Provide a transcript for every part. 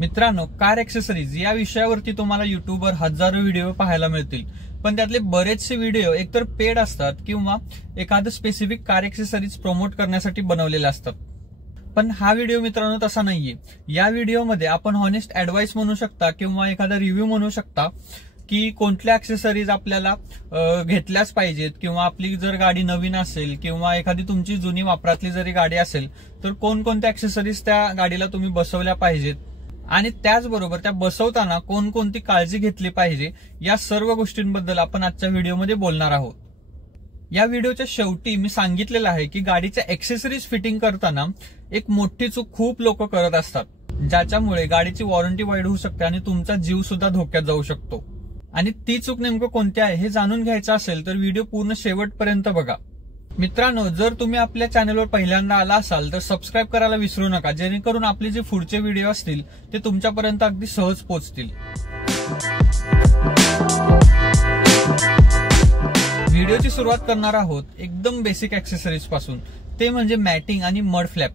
मित्रांनो, car accessories या विषयावरती तुम्हाला युट्यूबवर हजारो व्हिडिओ पाहायला मिळतील, पण त्यातले बरेचसे व्हिडिओ एकतर पेड असतात किंवा एखादं स्पेसिफिक कार ऍक्सेसरीज प्रमोट करण्यासाठी बनवलेले असतात. पण हा व्हिडिओ मित्रांनो तसा नाहीये. या व्हिडिओमध्ये आपण हॉनेस्ट ऍडवाइस म्हणू शकता किंवा एखादा रिव्ह्यू म्हणू शकता की कोणत्या ऍक्सेसरीज आपल्याला घेतल्याच पाहिजेत, किंवा आपली जर गाडी नवीन असेल किंवा एखादी तुमची जुनी वापरातली जरी गाडी असेल तर कोणकोणत्या ऍक्सेसरीज त्या गाडीला तुम्ही बसवल्या पाहिजेत आणि त्याचबरोबर त्या बसवताना कोणकोणती काळजी घेतली पाहिजे, या सर्व गोष्टींबद्दल आपण आजच्या व्हिडिओमध्ये बोलणार आहोत. या व्हिडिओच्या शेवटी मी सांगितलेलं आहे की गाडीच्या ऍक्सेसरीज फिटिंग करताना एक मोठी चूक खूप लोक करत असतात, ज्याच्यामुळे गाडीची वॉरंटी वाईड होऊ शकते आणि तुमचा जीव सुद्धा धोक्यात जाऊ शकतो. आणि ती चूक नेमकं कोणती आहे हे जाणून घ्यायचं असेल तर व्हिडिओ पूर्ण शेवटपर्यंत बघा. मित्रांनो, जर तुम्ही आपल्या चॅनलवर पहिल्यांदा आला असाल तर सबस्क्राईब करायला विसरू नका, जेणेकरून आपले जे पुढचे व्हिडिओ असतील ते तुमच्यापर्यंत अगदी सहज पोहोचतील. व्हिडिओची सुरुवात करणार आहोत एकदम बेसिक ऍक्सेसरीज पासून, ते म्हणजे मॅटिंग आणि मड फ्लॅप.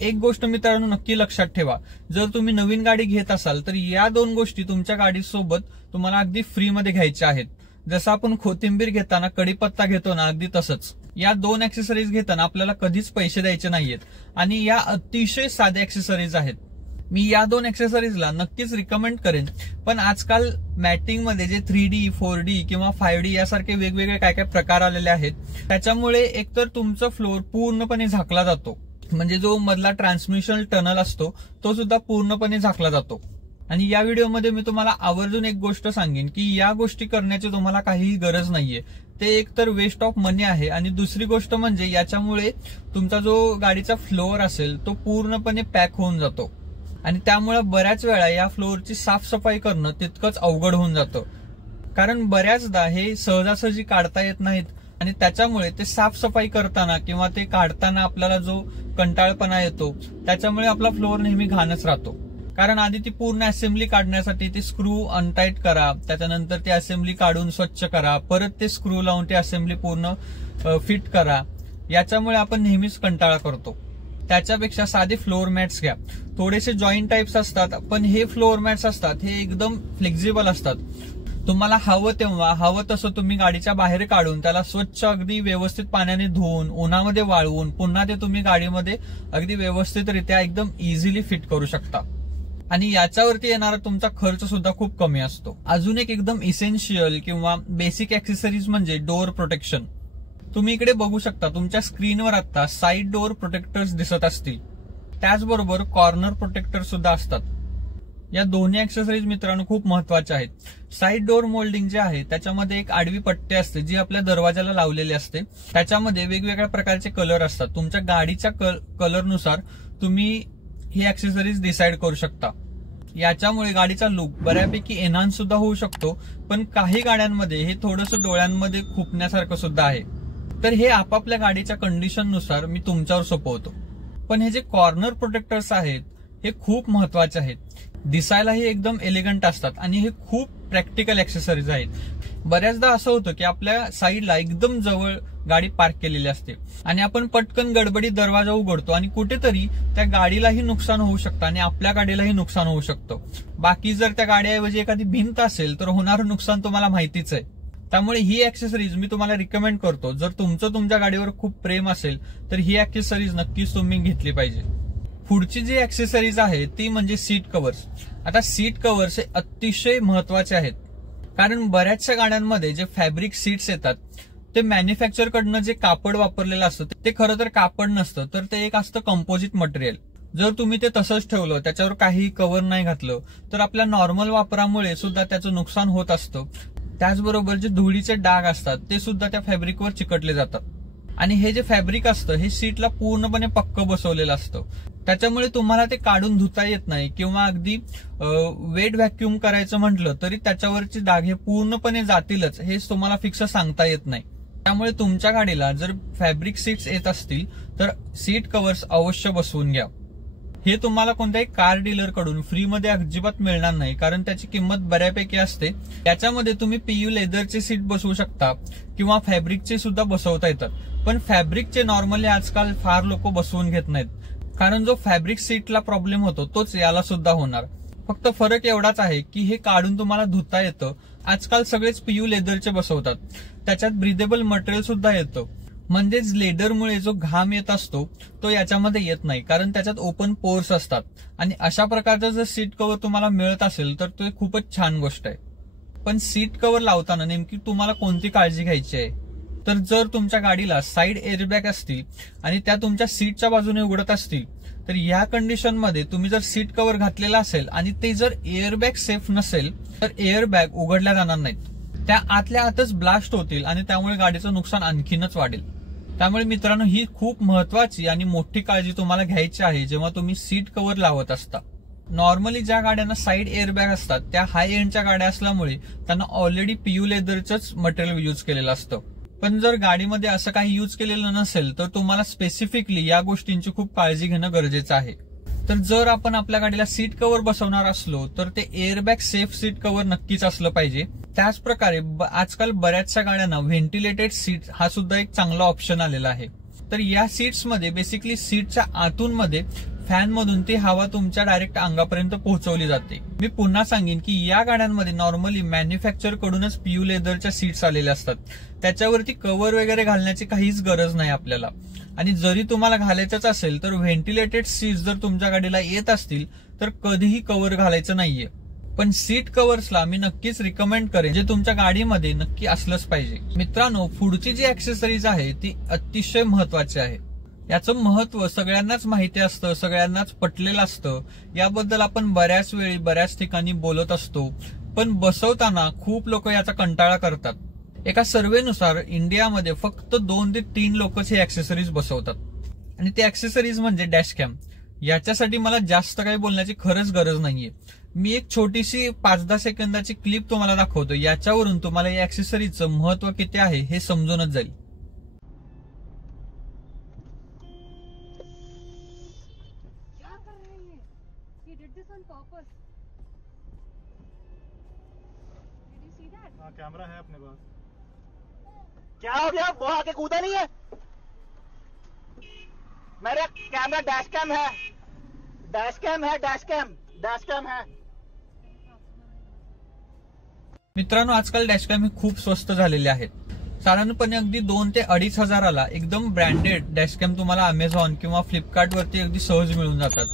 एक गोष्ट मित्रांनो नक्की लक्षात ठेवा, जर तुम्ही नवीन गाडी घेत असाल तर या दोन गोष्टी तुमच्या गाडीसोबत तुम्हाला अगदी फ्रीमध्ये घ्यायच्या आहेत. जसं आपण कोथिंबीर घेताना कढीपत्ता घेतो ना, अगदी तसंच या दोन ऍक्सेसरीज घेताना आपल्याला कधीच पैसे द्यायचे नाहीयेत आणि या अतिशय साध्या ऍक्सेसरीज आहेत. मी या दोन ऍक्सेसरीजला नक्कीच रिकमेंड करेन. पण आजकाल मॅटिंग मध्ये जे 3D, 4D किंवा 5D यासारखे वेगवेगळे काय काय प्रकार आलेले आहेत, त्याच्यामुळे एकतर तुमचा फ्लोर पूर्णपणे झाकला जातो, म्हणजे जो मधला ट्रान्समिशन टनल असतो तो सुद्धा पूर्णपणे झाकला जातो. आणि या व्हिडिओमध्ये मी तुम्हाला आवर्जून एक गोष्ट सांगेन की या गोष्टी करण्याची तुम्हाला काहीही गरज नाहीये. ते एकतर वेस्ट ऑफ मनी आहे आणि दुसरी गोष्ट म्हणजे याच्यामुळे तुमचा जो गाडीचा फ्लोअर असेल तो पूर्णपणे पॅक होऊन जातो आणि त्यामुळे बऱ्याच वेळा या फ्लोअरची साफसफाई करणं तितकंच अवघड होऊन जातं, कारण बऱ्याचदा हे सहजासहजी काढता येत नाहीत आणि त्याच्यामुळे ते साफसफाई करताना किंवा ते काढताना आपल्याला जो कंटाळपणा येतो त्याच्यामुळे आपला फ्लोअर नेहमी घाणच राहतो. कारण आधी ती पूर्ण असेंब्ली काढण्यासाठी ते स्क्रू अनटाईट करा, त्याच्यानंतर ती असेंब्ली काढून स्वच्छ करा, परत ते स्क्रू लावून ती असेंब्ली पूर्ण फिट करा, याच्यामुळे आपण नेहमीच कंटाळा करतो. त्याच्यापेक्षा साधे फ्लोअर मॅट्स घ्या. थोडेसे जॉईंट टाइप्स असतात, पण हे फ्लोअर मॅट्स असतात हे एकदम फ्लेक्झिबल असतात. तुम्हाला हवं तेव्हा हवं तसं तुम्ही गाडीच्या बाहेर काढून त्याला स्वच्छ अगदी व्यवस्थित पाण्याने धुवून उन्हामध्ये वाळवून पुन्हा ते तुम्ही गाडीमध्ये अगदी व्यवस्थितरित्या एकदम इझिली फिट करू शकता आणि याच्यावरती येणारा तुमचा खर्च सुद्धा खूप कमी असतो. अजून एक एकदम इसेन्शियल किंवा बेसिक ऍक्सेसरीज म्हणजे डोअर प्रोटेक्शन. तुम्ही इकडे बघू शकता, तुमच्या स्क्रीनवर आता साईड डोअर प्रोटेक्टर्स दिसत असतील, त्याचबरोबर कॉर्नर प्रोटेक्टर सुद्धा असतात. या दोन्ही ऍक्सेसरीज मित्रांनो खूप महत्वाच्या आहेत. साईड डोअर मोल्डिंग जे आहे त्याच्यामध्ये एक आडवी पट्टी असते जी आपल्या दरवाजाला लावलेली असते. त्याच्यामध्ये वेगवेगळ्या प्रकारचे कलर असतात. तुमच्या गाडीच्या कलरनुसार तुम्ही ही ऍक्सेसरीज डिसाईड करू शकता. याच्यामुळे गाडीचा लुक बऱ्यापैकी एनहान्स सुद्धा होऊ शकतो, पण काही गाड्यांमध्ये हे थोडंसं डोळ्यांमध्ये खुपण्यासारखं सुद्धा आहे. तर हे आपापल्या गाडीच्या कंडिशननुसार मी तुमच्यावर सोपवतो. पण हे जे कॉर्नर प्रोटेक्टर्स आहेत हे खूप महत्वाचे आहेत. दिसायलाही एकदम एलिगंट असतात आणि हे खूप प्रॅक्टिकल ऍक्सेसरीज आहेत. बऱ्याचदा असं होतं की आपल्या साईडला एकदम जवळ गाडी पार्क केलेली असते आणि आपण पटकन गडबडीत दरवाजा उघडतो आणि कुठेतरी त्या गाडीलाही नुकसान होऊ शकतं आणि आपल्या गाडीलाही नुकसान होऊ शकतं. बाकी जर त्या गाडीऐवजी एखादी भिंत असेल तर होणारं नुकसान तुम्हाला माहितीच आहे. त्यामुळे ही ऍक्सेसरीज मी तुम्हाला रिकमेंड करतो. जर तुमचं तुमच्या गाडीवर खूप प्रेम असेल तर ही ऍक्सेसरीज नक्कीच तुम्ही घेतली पाहिजे. पुढची जी ऍक्सेसरीज आहे ती म्हणजे सीट कव्हर्स. आता सीट कव्हर्स हे अतिशय महत्वाचे आहेत, कारण बऱ्याचशा गाड्यांमध्ये जे फॅब्रिक सीट्स येतात ते मॅन्युफॅक्चर कडनं जे कापड वापरलेलं असतं ते खरं तर कापड नसतं, तर ते एक असतं कंपोजिट मटेरियल. जर तुम्ही ते तसंच ठेवलं, त्याच्यावर काही कव्हर नाही घातलं तर आपल्या नॉर्मल वापरामुळे सुद्धा त्याचं नुकसान होत असतं. त्याचबरोबर जे धुळीचे डाग असतात ते सुद्धा त्या फॅब्रिकवर चिकटले जातात आणि हे जे फॅब्रिक असतं हे सीटला पूर्णपणे पक्क बसवलेलं असतं. त्याच्यामुळे तुम्हाला ते काढून धुता येत नाही किंवा अगदी वेट व्हॅक्यूम करायचं म्हटलं तरी त्याच्यावरचे डाग हे पूर्णपणे जातीलच, हेच तुम्हाला फिक्स सांगता येत नाही. त्यामुळे तुमच्या गाडीला जर फॅब्रिक सीट्स येत असतील तर सीट कव्हर्स अवश्य बसवून घ्या. हे तुम्हाला कोणत्याही कार डीलर कडून फ्रीमध्ये अजिबात मिळणार नाही, कारण त्याची किंमत बऱ्यापैकी असते. त्याच्यामध्ये तुम्ही PU लेदरचे सीट बसवू शकता किंवा फॅब्रिकचे सुद्धा बसवता येतात, पण फॅब्रिकचे नॉर्मली आजकाल फार लोक बसवून घेत नाहीत, कारण जो फॅब्रिक सीटला प्रॉब्लेम होतो तोच याला सुद्धा होणार. फक्त फरक एवढाच आहे की हे काढून तुम्हाला धुता येतं. आजकाल सगळेच PU लेदरचे बसवतात, त्याच्यात ब्रिदेबल मटेरियल सुद्धा येतं. म्हणजेच लेदरमुळे जो घाम येत असतो तो याच्यामध्ये येत नाही, कारण त्याच्यात ओपन पोर्स असतात. आणि अशा प्रकारचं जर सीट कव्हर तुम्हाला मिळत असेल तर ते खूपच छान गोष्ट आहे. पण सीट कव्हर लावताना नेमकी तुम्हाला कोणती काळजी घ्यायची आहे, तर जर तुमच्या गाडीला साईड एअरबॅग असतील आणि त्या तुमच्या सीटच्या बाजूने उघडत असतील तर या कंडिशनमध्ये तुम्ही जर सीट कव्हर घातलेला असेल आणि ते जर एअरबॅग सेफ नसेल तर एअरबॅग उघडल्या जाणार नाहीत, त्या आतल्या आतच ब्लास्ट होतील आणि त्यामुळे गाडीचं नुकसान आणखीनच वाढेल. त्यामुळे मित्रांनो, ही खूप महत्वाची आणि मोठी काळजी तुम्हाला घ्यायची आहे जेव्हा तुम्ही सीट कव्हर लावत असता. नॉर्मली ज्या गाड्यांना साईड एअरबॅग असतात त्या हाय एंडच्या गाड्या असल्यामुळे त्यांना ऑलरेडी PU लेदरचंच मटेरियल यूज केलेलं असतं. पण जर गाडीमध्ये असं काही यूज केलेलं नसेल तर तुम्हाला स्पेसिफिकली या गोष्टींची खूप काळजी घेणं गरजेचं आहे. तर जर आपण आपल्या गाडीला सीट कव्हर बसवणार असलो तर ते एअरबॅग सेफ सीट कव्हर नक्कीच असलं पाहिजे. त्याच प्रकारे आजकाल बऱ्याचशा गाड्यांना व्हेंटिलेटेड सीट हा सुद्धा एक चांगला ऑप्शन आलेला आहे. तर या सीट्समध्ये बेसिकली सीटच्या आतून मध्ये फॅन मधून ती हवा तुमच्या डायरेक्ट अंगापर्यंत पोहोचवली जाते. मी पुन्हा सांगेन की या गाड्यांमध्ये नॉर्मली मॅन्युफॅक्चर कडूनच PU लेदरच्या सीट्स आलेल्या असतात, त्याच्यावरती कव्हर वगैरे घालण्याची काहीच गरज नाही आपल्याला. आणि जरी तुम्हाला घालायचंच असेल तर व्हेंटिलेटेड सीट्स जर तुमच्या गाडीला येत असतील तर कधीही कव्हर घालायचं नाहीये. पण सीट कव्हर्सला मी नक्कीच रिकमेंड करेन जे तुमच्या गाडीमध्ये नक्की असलंच पाहिजे. मित्रांनो, पुढची जी ऍक्सेसरीज आहे ती अतिशय महत्वाची आहे. याचं महत्व सगळ्यांनाच माहिती असतं, सगळ्यांनाच पटलेलं असतं. याबद्दल आपण बऱ्याच वेळी बऱ्याच ठिकाणी बोलत असतो, पण बसवताना खूप लोक याचा कंटाळा करतात. एका सर्व्हेनुसार इंडियामध्ये फक्त 2 ते 3 लोकच हे ऍक्सेसरीज बसवतात आणि ते ऍक्सेसरीज म्हणजे डॅशकॅम. याच्यासाठी मला जास्त काही बोलण्याची खरंच गरज नाहीये. मी एक छोटीशी 5-10 सेकंदाची क्लिप तुम्हाला दाखवतो, याच्यावरून तुम्हाला या ऍक्सेसरीजचं महत्व किती आहे हे समजूनच जाईल. कैमरा है अपने पास. क्या हो गया? वो आगे कूदा नहीं है. मेरा कैमरा डैश कैम है, डैश कैम है, डैश कैम है. मित्रांनो, आजकाल डॅशकॅम हे खूप स्वस्त झालेले आहेत. साधारणपणे अगदी 2 ते 2.5 हजाराला एकदम ब्रँडेड डॅशकॅम तुम्हाला अमेझॉन किंवा फ्लिपकार्ट वरती अगदी सहज मिळून जातात.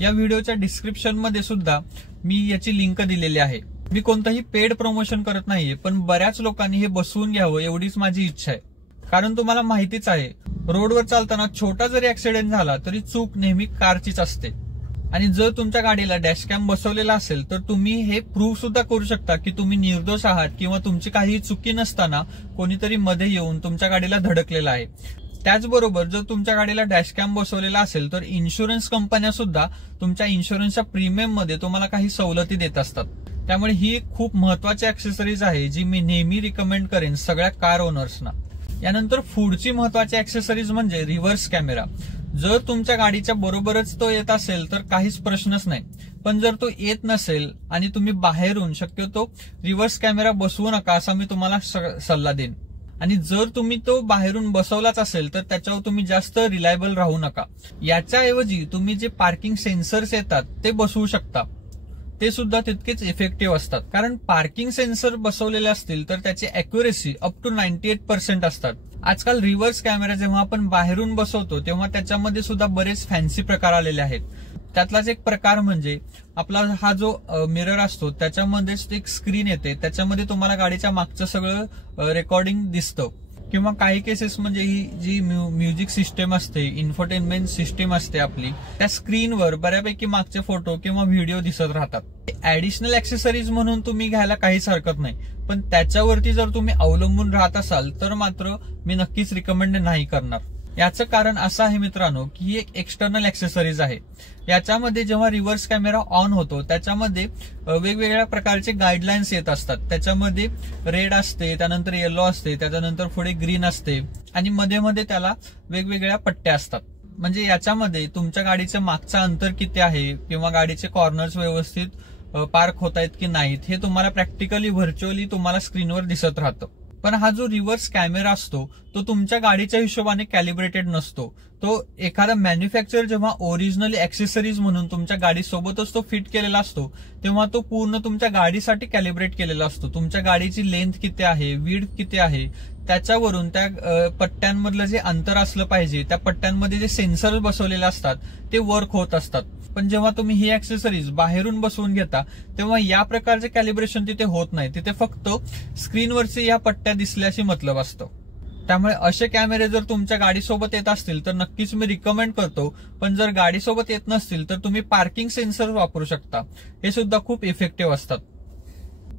या व्हिडिओच्या डिस्क्रिप्शन मध्ये सुद्धा मी याची लिंक दिलेली आहे. मी कोणतंही पेड प्रमोशन करत नाहीये, पण बऱ्याच लोकांनी हे बसवून घ्यावं एवढीच माझी इच्छा आहे. कारण तुम्हाला माहितीच आहे, रोडवर चालताना छोटा जरी ऍक्सिडेंट झाला तरी चूक नेहमी कारचीच असते. आणि जर तुमच्या गाडीला डॅशकॅम बसवलेला असेल तर तुम्ही हे प्रूव्ह सुद्धा करू शकता की तुम्ही निर्दोष आहात किंवा तुमची काही चुकी नसताना कोणीतरी मध्ये येऊन तुमच्या गाडीला धडकलेला आहे. त्याचबरोबर जर तुमच्या गाडीला डॅशकॅम बसवलेला असेल तर इन्शुरन्स कंपन्या सुद्धा तुमच्या इन्शुरन्सच्या प्रीमियम मध्ये तुम्हाला काही सवलती देत असतात. त्यामुळे ही एक खूप महत्वाची ऍक्सेसरीज आहे जी मी नेहमी रिकमेंड करेन सगळ्या कार ओनर्सना. यानंतर पुढची महत्वाची ऍक्सेसरीज म्हणजे रिव्हर्स कॅमेरा. जर तुमच्या गाडीच्या बरोबरच तो येत असेल तर काहीच प्रश्नच नाही, पण जर तो येत नसेल आणि तुम्ही बाहेरून शक्यतो रिव्हर्स कॅमेरा बसवू नका असा मी तुम्हाला सल्ला देईन. आणि जर तुम्ही तो बाहेरून बसवलाच असेल तर त्याच्यावर तुम्ही जास्त रिलायबल राहू नका. याच्याऐवजी तुम्ही जे पार्किंग सेन्सर्स येतात ते बसवू शकता, ते सुद्धा तितकेच इफेक्टिव्ह असतात. कारण पार्किंग सेन्सर बसवलेले असतील तर त्याची अॅक्युरेसी अप टू 98% असतात. आजकाल रिव्हर्स कॅमेरा जेव्हा आपण बाहेरून बसवतो तेव्हा त्याच्यामध्ये सुद्धा बरेच फॅन्सी प्रकार आलेले आहेत. त्यातलाच एक प्रकार म्हणजे आपला हा जो मिरर असतो त्याच्यामध्येच एक स्क्रीन येते, त्याच्यामध्ये तुम्हाला गाडीच्या मागचं सगळं रेकॉर्डिंग दिसतं. किंवा काही केसेस म्हणजे ही जी म्युझिक सिस्टम असते, इन्फोटेनमेंट सिस्टम असते आपली, त्या स्क्रीनवर बऱ्यापैकी मागचे फोटो किंवा व्हिडिओ दिसत राहतात. ऍडिशनल ऍक्सेसरीज म्हणून तुम्ही घ्यायला काहीच हरकत नाही, पण त्याच्यावरती जर तुम्ही अवलंबून राहत असाल तर मात्र मी नक्कीच रिकमेंड नाही करणार. याचं कारण असं आहे मित्रांनो की ही एक एक्सटर्नल ऍक्सेसरीज आहे. याच्यामध्ये जेव्हा रिव्हर्स कॅमेरा ऑन होतो त्याच्यामध्ये वेगवेगळ्या प्रकारचे गाईडलाईन्स येत असतात. त्याच्यामध्ये रेड असते, त्यानंतर येलो असते, त्याच्यानंतर पुढे ग्रीन असते आणि मध्ये मध्ये त्याला वेगवेगळ्या पट्ट्या असतात. म्हणजे याच्यामध्ये तुमच्या गाडीचं मागचं अंतर किती आहे किंवा गाडीचे कॉर्नर्स व्यवस्थित पार्क होत आहेत की नाहीत हे तुम्हाला प्रॅक्टिकली व्हर्च्युअली तुम्हाला स्क्रीनवर दिसत राहतं. पण हा जो रिव्हर्स कॅमेरा असतो तो तुमच्या गाडीच्या हिशोबाने कॅलिब्रेटेड नसतो. तो एखादा मॅन्युफॅक्चर जेव्हा ओरिजिनली ऍक्सेसरीज म्हणून तुमच्या गाडीसोबतच तो फिट केलेला असतो तेव्हा तो पूर्ण तुमच्या गाडीसाठी कॅलिब्रेट केलेला असतो. तुमच्या गाडीची लेंथ किती आहे, विड्थ किती आहे, त्याच्यावरून त्या पट्ट्यांमधलं जे अंतर असलं पाहिजे, त्या पट्ट्यांमध्ये जे सेन्सर बसवलेले असतात ते वर्क होत असतात. पण जेव्हा तुम्ही ही ऍक्सेसरीज बाहेरून बसवून घेता तेव्हा या प्रकारचे कॅलिब्रेशन तिथे होत नाही. तिथे फक्त स्क्रीनवरचे या पट्ट्या दिसल्याशी मतलब असतं. त्यामुळे असे कॅमेरे जर तुमच्या गाडीसोबत येत असतील तर नक्कीच मी रिकमेंड करतो. पण जर गाडीसोबत येत नसतील तर तुम्ही पार्किंग सेन्सर वापरू शकता. हे सुद्धा खूप इफेक्टिव्ह असतात.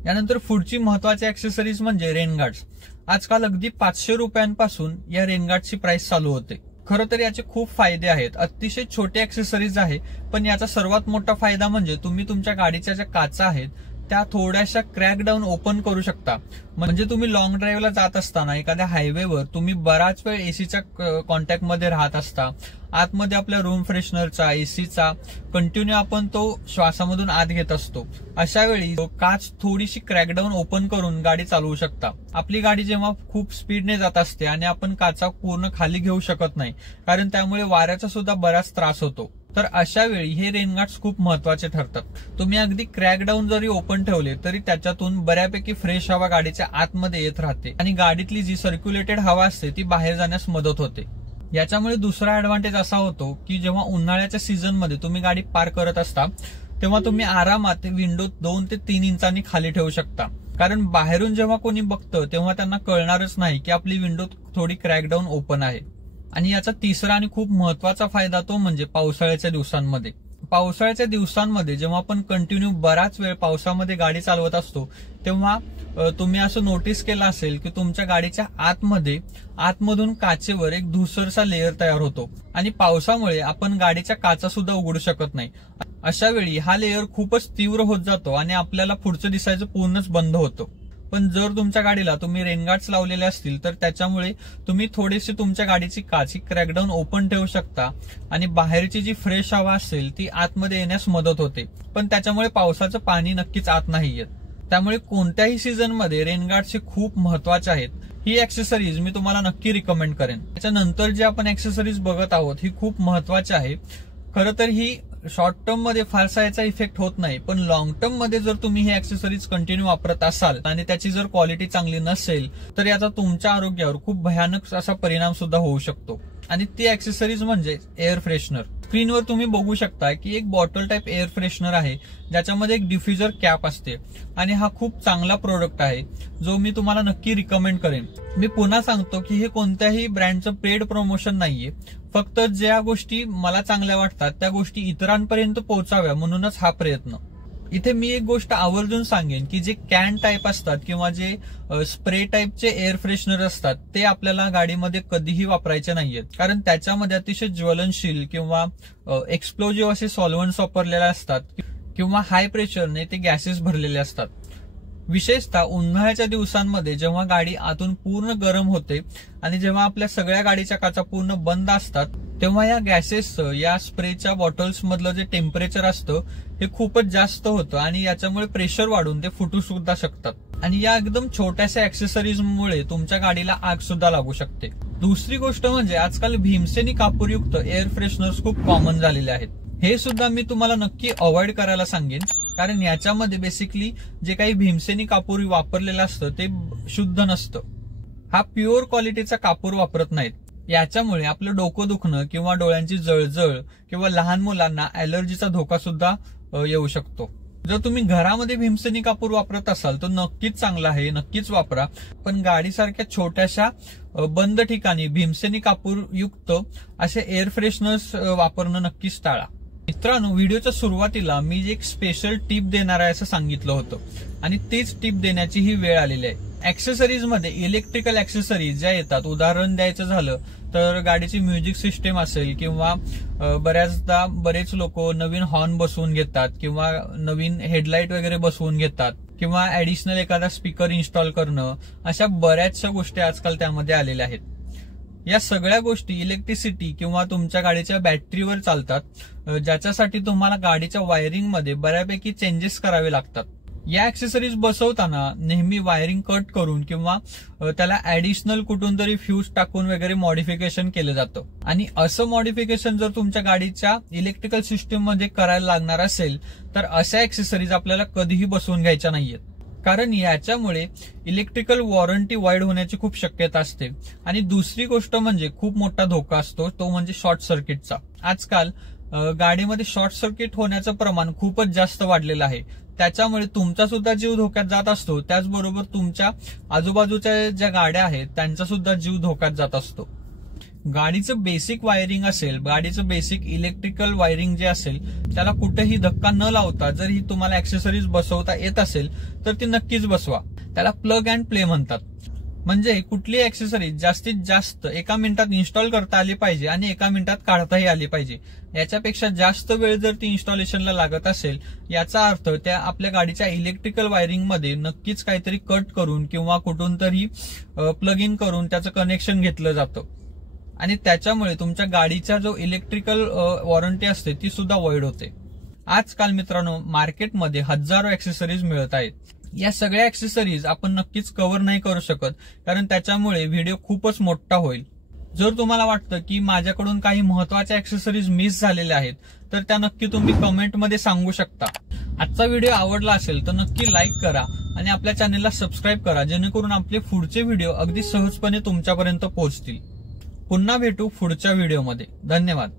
यानंतर पुढची महत्वाची ऍक्सेसरीज म्हणजे रेन गार्ड्स. आजकाल अगदी 500 रुपयांपासून या रेन गार्डची प्राइस चालू होते. खरं तर याचे खूप फायदे आहेत. अतिशय छोटे ऍक्सेसरीज आहे, पण याचा सर्वात मोठा फायदा म्हणजे तुम्ही तुमच्या गाडीच्या ज्या काचा आहेत त्या थोड्याशा क्रॅक डाऊन ओपन करू शकता. म्हणजे तुम्ही लॉंग ड्राईव्हला जात असताना एखाद्या हायवेवर तुम्ही बराच वेळ एसीच्या कॉन्टॅक्टमध्ये राहत असता, आतमध्ये आपल्या रूम फ्रेशनरचा, एसीचा कंटिन्यू आपण तो श्वासामधून आत घेत असतो. अशा वेळी काच थोडीशी क्रॅकडाऊन ओपन करून गाडी चालवू शकता. आपली गाडी जेव्हा खूप स्पीडने जात असते आणि आपण काचा पूर्ण खाली घेऊ शकत नाही, कारण त्यामुळे वाऱ्याचा सुद्धा बराच त्रास होतो. तर अशा वेळी हे रेन गार्ड्स खूप महत्वाचे ठरतात. तुम्ही अगदी क्रॅकडाऊन जरी ओपन ठेवले तरी त्याच्यातून बऱ्यापैकी फ्रेश हवा गाडीच्या आतमध्ये येत राहते आणि गाडीतली जी सर्क्युलेटेड हवा असते ती बाहेर जाण्यास मदत होते. याच्यामुळे दुसरा ऍडव्हान्टेज असा होतो की जेव्हा उन्हाळ्याच्या सीझनमध्ये तुम्ही गाडी पार्क करत असता तेव्हा तुम्ही आरामात विंडो 2 ते 3 इंचांनी खाली ठेवू शकता. कारण बाहेरून जेव्हा कोणी बघतं तेव्हा त्यांना कळणारच नाही की आपली विंडो थोडी क्रॅकडाऊन ओपन आहे. आणि याचा तिसरा आणि खूप महत्वाचा फायदा तो म्हणजे पावसाळ्याच्या दिवसांमध्ये. पावसाळ्याच्या दिवसांमध्ये जेव्हा आपण कंटिन्यू बराच वेळ पावसामध्ये गाडी चालवत असतो तेव्हा तुम्ही असं नोटीस केलं असेल की तुमच्या गाडीच्या आतमधून काचेवर एक धुसरसा लेअर तयार होतो आणि पावसामुळे आपण गाडीच्या काचा सुद्धा उघडू शकत नाही. अशा वेळी हा लेअर खूपच तीव्र होत जातो आणि आपल्याला पुढचं दिसायचं पूर्णच बंद होतं. पण जर तुमच्या गाडीला तुम्ही रेन गार्ड्स लावलेले असतील तर त्याच्यामुळे तुम्ही थोडीशी तुमच्या गाडीची काच क्रॅकडाऊन ओपन ठेवू शकता आणि बाहेरची जी फ्रेश हवा असेल ती आतमध्ये येण्यास मदत होते. पण त्याच्यामुळे पावसाचं पाणी नक्कीच आत नाही येत. त्यामुळे कोणत्याही सीझनमध्ये रेन गार्ड्स हे खूप महत्वाचे आहेत. ही ऍक्सेसरीज मी तुम्हाला नक्की रिकमेंड करेन. त्याच्यानंतर जे आपण ऍक्सेसरीज बघत आहोत ही खूप महत्वाची आहे. खरं तर ही शॉर्ट टर्म मध्ये फारसा याचा इफेक्ट होत नाही, पण लॉंग टर्म मध्ये जर तुम्ही ही ऍक्सेसरीज कंटिन्यू वापरत असाल आणि त्याची जर क्वालिटी चांगली नसेल तर याचा तुमच्या आरोग्यावर खूप भयानक असा परिणाम सुद्धा होऊ शकतो. आणि ती ऍक्सेसरीज म्हणजे एअर फ्रेशनर. स्क्रीनवर तुम्ही बघू शकता की एक बॉटल टाइप एअर फ्रेशनर आहे ज्याच्यामध्ये एक डिफ्युजर कॅप असते आणि हा खूप चांगला प्रोडक्ट आहे जो मी तुम्हाला नक्की रिकमेंड करेन. मी पुन्हा सांगतो की हे कोणत्याही ब्रँडचं पेड प्रमोशन नाहीये, फक्त ज्या गोष्टी मला चांगल्या वाटतात त्या गोष्टी इतरांपर्यंत पोहोचाव्या म्हणूनच हा प्रयत्न. इथे मी एक गोष्ट आवर्जून सांगेन की जे कॅन टाईप असतात किंवा जे स्प्रे टाईपचे एअर फ्रेशनर असतात ते आपल्याला गाडीमध्ये कधीही वापरायचे नाहीयेत, कारण त्याच्यामध्ये अतिशय ज्वलनशील किंवा एक्सप्लोजिव्ह असे सॉल्व्हंट्स वापरलेले असतात किंवा हाय प्रेशरने ते गॅसेस भरलेले असतात. विशेषतः उन्हाळ्याच्या दिवसांमध्ये जेव्हा गाडी आतून पूर्ण गरम होते आणि जेव्हा आपल्या सगळ्या गाडीच्या काचा पूर्ण बंद असतात तेव्हा या गॅसेसचं, या स्प्रेच्या बॉटल्स मधलं जे टेम्परेचर असतं हे खूपच जास्त होतं आणि याच्यामुळे प्रेशर वाढून ते फुटू सुद्धा शकतात. आणि या एकदम छोट्याशा ऍक्सेसरीजमुळे तुमच्या गाडीला आग सुद्धा लागू शकते. दुसरी गोष्ट म्हणजे आजकाल भीमसेनी कापूरयुक्त एअर फ्रेशनर्स खूप कॉमन झालेले आहेत. हे सुद्धा मी तुम्हाला नक्की अवॉइड करायला सांगेन, कारण याच्यामध्ये बेसिकली जे काही भीमसेनी कापूर वापरलेलं असतं ते शुद्ध नसतं. हा प्युअर क्वालिटीचा कापूर वापरत नाहीत. याच्यामुळे आपलं डोकं दुखणं किंवा डोळ्यांची जळजळ किंवा लहान मुलांना ॲलर्जीचा धोका सुद्धा येऊ शकतो. जर तुम्ही घरामध्ये भीमसेनी कापूर वापरत असाल तर नक्कीच चांगला आहे, नक्कीच वापरा. पण गाडीसारख्या छोट्याशा बंद ठिकाणी भीमसेनी कापूर युक्त असे एअर फ्रेशनर्स वापरणं नक्कीच टाळा. मित्रांनो, व्हिडिओच्या सुरुवातीला मी एक स्पेशल टिप देणार आहे असं सांगितलं होतं आणि तीच टिप देण्याची ही वेळ आलेली आहे. ऍक्सेसरीज मध्ये इलेक्ट्रिकल ऍक्सेसरीज ज्या येतात, उदाहरण द्यायचं झालं तर गाडीची म्युझिक सिस्टीम असेल किंवा बऱ्याचदा बरेच लोक नवीन हॉर्न बसवून घेतात किंवा नवीन हेडलाईट वगैरे बसवून घेतात किंवा ऍडिशनल एखादा स्पीकर इन्स्टॉल करणं, अशा बऱ्याचशा गोष्टी आजकाल त्यामध्ये आलेल्या आहेत. या सगळ्या गोष्टी इलेक्ट्रिसिटी किंवा तुमच्या गाडीच्या बॅटरीवर चालतात, ज्याच्यासाठी तुम्हाला गाडीच्या वायरिंगमध्ये बऱ्यापैकी चेंजेस करावे लागतात. या ऍक्सेसरीज बसवताना नेहमी वायरिंग कट करून किंवा त्याला ऍडिशनल कुठून तरी फ्यूज टाकून वगैरे मॉडिफिकेशन केलं जातं. आणि असं मॉडिफिकेशन जर तुमच्या गाडीच्या इलेक्ट्रिकल सिस्टीम मध्ये करायला लागणार असेल तर अशा ऍक्सेसरीज आपल्याला कधीही बसवून घ्यायच्या नाहीयेत. कारण याच्यामुळे इलेक्ट्रिकल वॉरंटी वाईड होण्याची खूप शक्यता असते. आणि दुसरी गोष्ट म्हणजे खूप मोठा धोका असतो तो म्हणजे शॉर्ट सर्किटचा. आजकाल गाडीमध्ये शॉर्ट सर्किट होण्याचं प्रमाण खूपच जास्त वाढलेलं आहे. त्याच्यामुळे तुमचा सुद्धा जीव धोक्यात जात असतो, त्याचबरोबर तुमच्या आजूबाजूच्या ज्या गाड्या आहेत त्यांचा सुद्धा जीव धोक्यात जात असतो. गाडीचं बेसिक वायरिंग असेल, गाडीचं बेसिक इलेक्ट्रिकल वायरिंग जे असेल त्याला कुठेही धक्का न लावता जर ही तुम्हाला ऍक्सेसरीज बसवता येत असेल तर ती नक्कीच बसवा. त्याला प्लग अँड प्ले म्हणतात. म्हणजे कुठली ऍक्सेसरीज जास्तीत जास्त 1 मिनिटात इन्स्टॉल करता आली पाहिजे आणि 1 मिनिटात काढताही आली पाहिजे. याच्यापेक्षा जास्त वेळ जर ती इन्स्टॉलेशनला लागत असेल याचा अर्थ त्या आपल्या गाडीच्या इलेक्ट्रिकल वायरिंग मध्ये नक्कीच काहीतरी कट करून किंवा कुठून तरी प्लग इन करून त्याचं कनेक्शन घेतलं जातं. आणि त्याच्यामुळे तुमच्या गाडीचा जो इलेक्ट्रिकल वॉरंटी असते ती सुद्धा वॉइड होते. आजकाल मित्रांनो मार्केटमध्ये हजारो ऍक्सेसरीज मिळत आहेत. या सगळ्या ऍक्सेसरीज आपण नक्कीच कव्हर नाही करू शकत कारण त्याच्यामुळे व्हिडिओ खूपच मोठा होईल. जर तुम्हाला वाटतं की माझ्याकडून काही महत्वाच्या ऍक्सेसरीज मिस झालेल्या आहेत तर त्या नक्की तुम्ही कमेंटमध्ये सांगू शकता. आजचा व्हिडिओ आवडला असेल तर नक्की लाईक करा आणि आपल्या चॅनेलला सबस्क्राईब करा जेणेकरून आपले पुढचे व्हिडिओ अगदी सहजपणे तुमच्यापर्यंत पोहोचतील. पुन्हा भेटू पुढच्या व्हिडिओमध्ये. धन्यवाद.